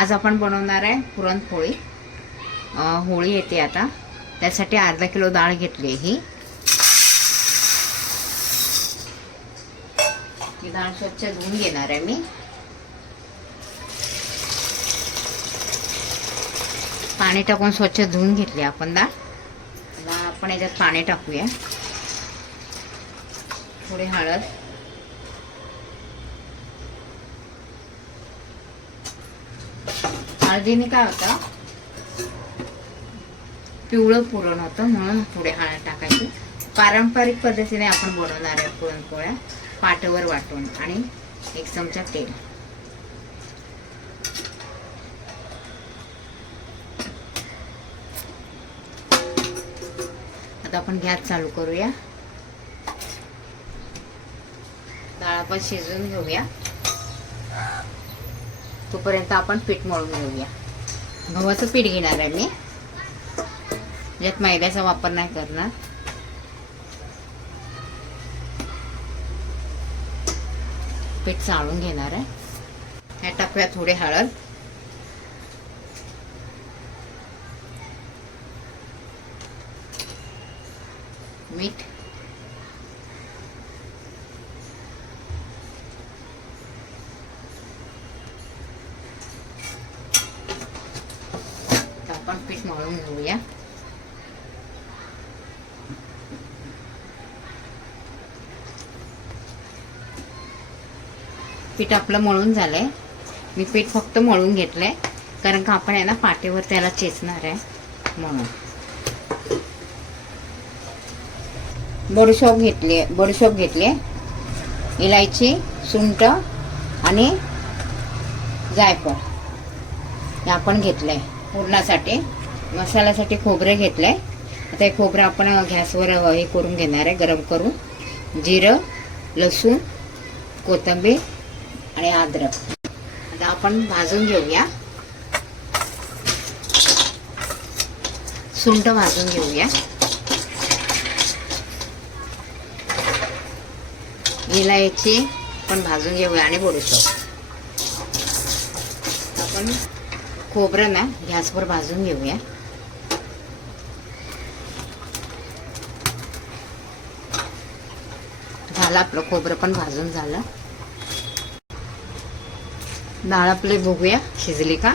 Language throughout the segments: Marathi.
आज आपण बनवणार आहे पुरणपोळी. होळी येते आता. त्यासाठी अर्धा किलो डाळ घेतली आहे ही. ती डाळ स्वच्छ धुवून घेणार आहे मी. पाणी टाकून स्वच्छ धुवून घेतली आपण डाळ. आपण याच्यात पाणी टाकूया. थोडी हळद. हळदीने काय होतं? पिवळं पुरण होतं म्हणून थोडे हळद टाकायची. पारंपरिक पद्धतीने आपण बनवणार आहे पुरणपोळ्या. पाटवर वाटून आणि एक चमचा तेल. आता आपण गॅस चालू करूया. डाळ आपण शिजवून घेऊया. तोपर्यंत आपण पीठ मळून घेऊया. गव्हाचं पीठ घेणार आहे मी. ज्यात मैद्याचा वापर नाही करणार. पीठ चाळून घेणार आहे. ह्या टाकूया थोडे हळद. मीठ आता आपण पीठ मळून घेऊया पीठ आपलं मळून झालंय. मी पीठ फक्त मळून घेतलंय. कारण का आपण आहे ना पाटेवर त्याला चेचणार आहे. म्हणून. बडशॉप घेतली बडशॉप घेतली. इलायची सुंट आणि जायफळ हे आपण आहे पुरणासाठी. मसाल्यासाठी खोबरे घेतलंय. आता हे खोबरं आपण गॅसवर हे करून घेणार आहे गरम करून. जिरं लसूण कोथिंबीर आणि अद्रक आता आपण भाजून घेऊया. सुंठ भाजून घेऊया. इलायची पण भाजून घेऊया आणि बडीशोप आपण खोबरं ना गॅसवर भाजून घेऊया. झालं आपलं खोबरं पण भाजून झालं. डाळ आपली बघूया. शिजली का?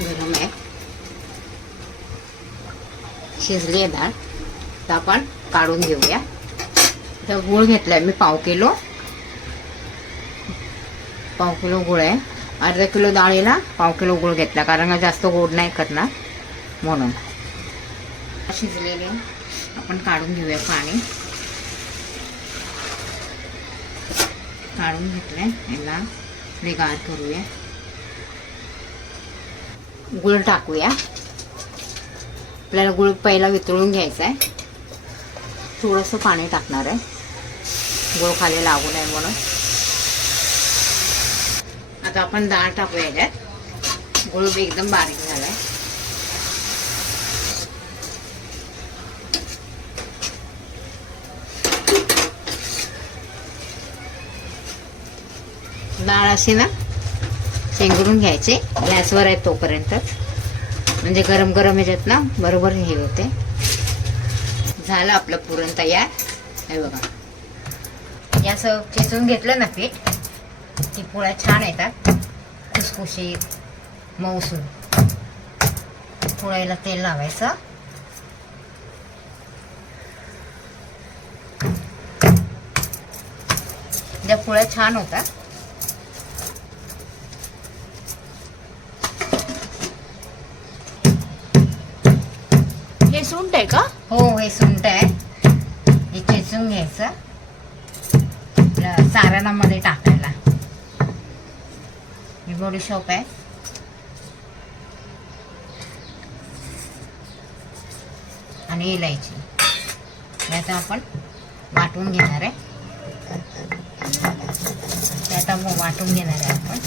गरम आहे. शिजली आहे डाळ. तर आपण काढून घेऊया. तर गुळ घेतलाय मी पाव किलो. पाव किलो गुळ आहे. अर्धा किलो डाळीला पाव किलो गुळ घेतला. कारण का जास्त गोड नाही करणार. म्हणून. शिजलेली. आपण काढून घेऊया पाणी. काढून घेतलंय. याला हे गार करूया. गुळ टाकूया. आपल्याला गुळ पहिला वितळून घ्यायचा आहे थोडंसं पाणी टाकणार आहे. गुळ खाली लागू नये म्हणून. आता आपण डाळ टाकूया याच्यात. गुळ एकदम बारीक झालाय. डाळ अशी ना शेंगरून घ्यायचे. गॅसवर आहे तोपर्यंतच. म्हणजे गरम गरम ह्याच्यात ना बरोबर हे होते. झालं आपलं पुरण तयार. हे बघा. हे असं चिचून घेतलं ना पीठ ती पोळ्या छान येतात. खुसखुशीत मऊसूर पोळ्याला तेल लावायचं. त्या पोळ्या छान होतात. सुंट आहे का? हो हे सुंट आहे. हे चेचून घ्यायचं. आपलं सारणामध्ये टाकायला. ही बडीशोप आहे. आणि इलायची. हे आपण वाटून घेणार आहे. त्यात मग वाटून घेणार आहे आपण.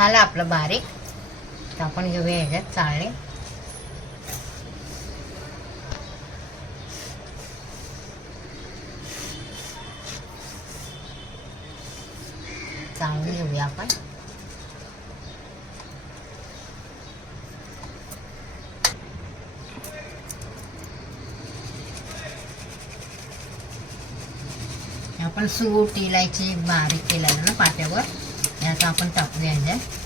झालं आपलं बारीक. तर आपण घेऊया ह्याच्यात चाळणे. चांगली घेऊया आपण. आपण सूट इलायची बारीक केला ना पाट्यावर. यात आपण टाकूया ह्याच्यात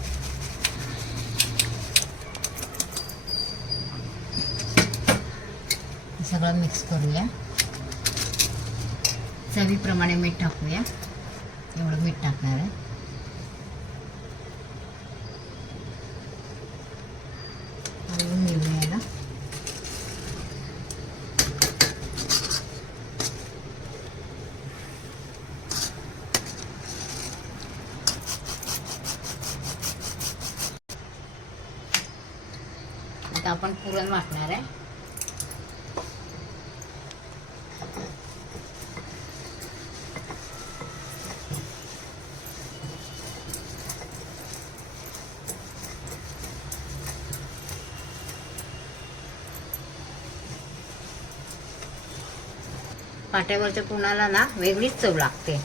सगळं मिक्स करूया. चवीप्रमाणे मीठ टाकूया. एवढं मीठ टाकणार आहे हलवून घेऊया याला आता आपण पुरण वाटणार आहे. पाट्यावरच्या पुरणाला ना वेगळीच चव लागते.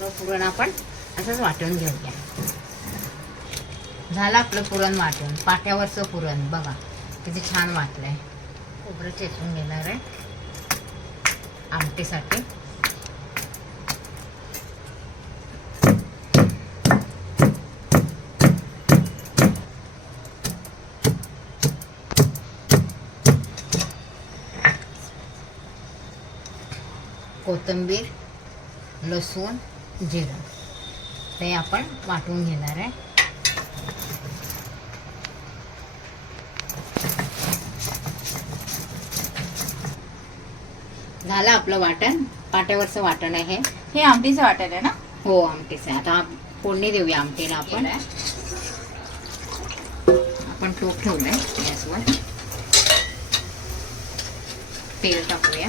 पुरण आपण असंच वाटून घेऊया. झालं आपलं पुरण वाटून. पाट्यावरचं पुरण बघा. किती छान वाटलंय. खोबरं चेचून घेणार आहे. आमटीसाठी. कोथिंबीर लसूण जिरं. ते आपण वाटून घेणार आहे. झालं आपलं वाटण. पाट्यावरचं वाटण आहे हे. आमटीचं वाटण आहे ना? हो आमटीचं आहे. आता फोडणी देऊया आमटीला आपण. आपण टोप ठेवलंय गॅसवर. तेल टाकूया.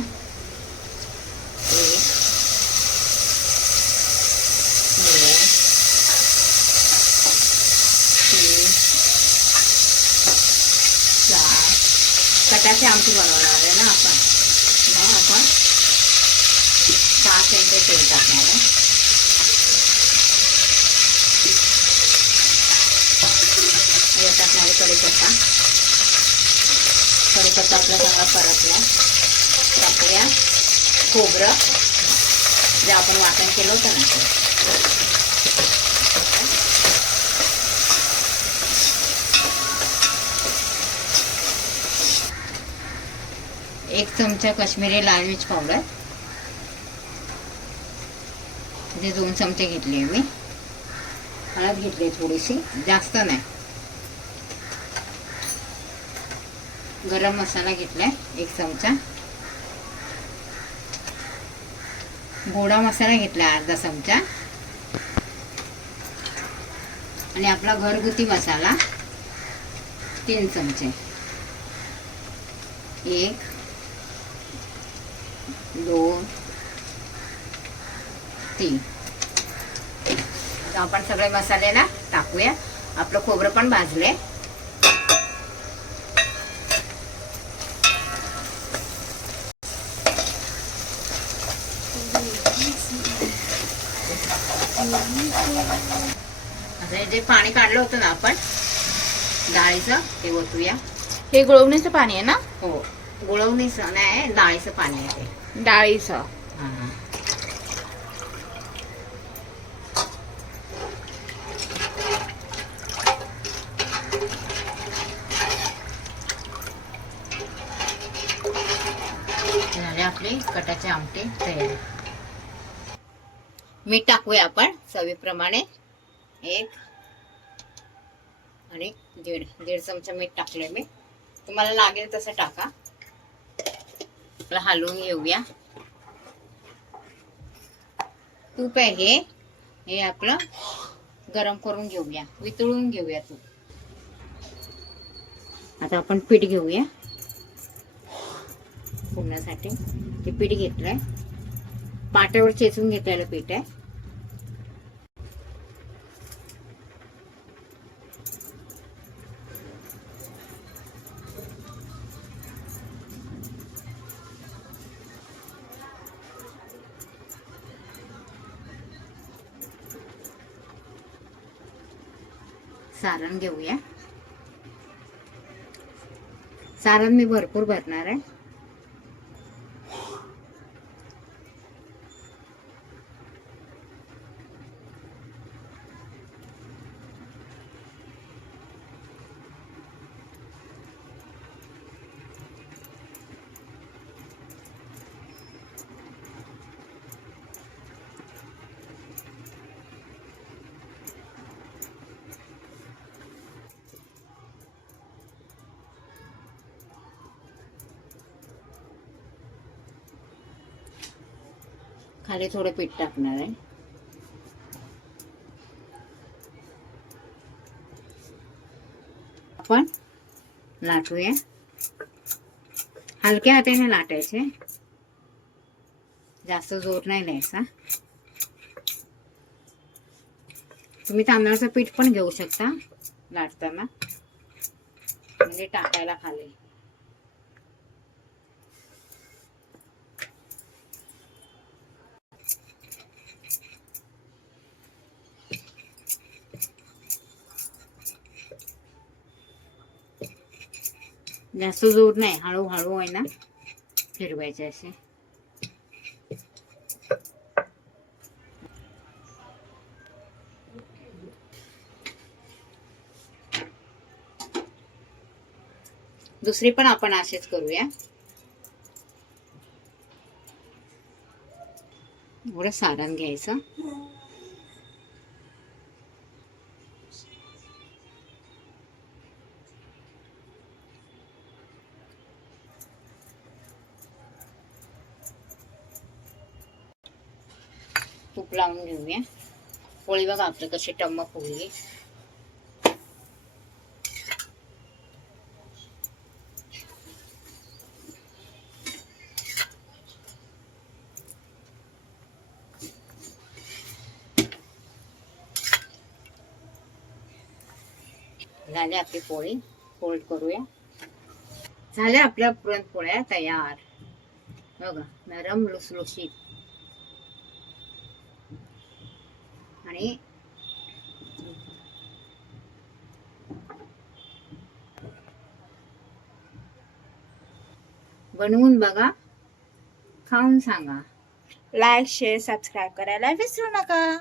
कटाची आमटी बनवणार आहे ना आपण मग आपण पाच चमचे तेल टाकणार आहे. हे टाकणार कढीपत्ता. कढीपत्ता आपला चांगला परतला टाकूया खोबरं. जे आपण वाटण केलं होतं ना. एक चमचा कश्मीरी लाल मिर्च पावडर. म्हणजे दोन चमचे घेतले मी. हळद घेतली थोडीशी जास्त नाही. गरम मसाला घेतलाय एक चमचा. गोडा मसाला घेतला अर्धा चमचा. आणि आपला घरगुती मसाला तीन चमचे. एक दोन तीन आपण सगळे मसाले ना टाकूया. आपलं खोबरं पण भाजले आता हे जे पाणी काढलं होतं ना आपण डाळीचं ते ओतूया. हे गुळवणीचं पाणी आहे ना? हो गुळवणीचं नाही डाळीचं पाणी आहे ते. डाळीचं. हा. झाले आपली कटाचे आमटी तयार. मीठ टाकूया आपण चवीप्रमाणे. एक आणि दीड दीड चमचा मीठ टाकले मी. तुम्हाला लागेल तसं टाका. आपलं हलवून घेऊया. तूप आहे हे. हे आपलं गरम करून घेऊया. वितळून घेऊया तूप. आता आपण पीठ घेऊया. पुरण्यासाठी हे पीठ घेतलं आहे पाट्यावर चेचून घेतलेलं पीठ आहे. सारण घेऊया. सारण मी भरपूर भरणार आहे. खाली थोडं पीठ टाकणार आहे. आपण लाटूया. हलक्या हाताने लाटायचे. जास्त जोर नाही द्यायचा. तुम्ही तांदळाचं पीठ पण घेऊ शकता लाटताना. म्हणजे टाकायला खाली. जास्त जोर नाही हळूहळू आहे ना फिरवायचे असे. दुसरी पण आपण असेच करूया. एवढं सारण घ्यायचं. तूप लावून घेऊया. पोळी बघा आपलं कशी टम्म फुगली झाली आपली पोळी. फोल्ड करूया. झाल्या आपल्या पुरणपोळ्या तयार. बघा नरम लुसलुशीत. आणि बनवून बघा. खाऊन सांगा. लाईक शेअर सबस्क्राईब करायला विसरू नका.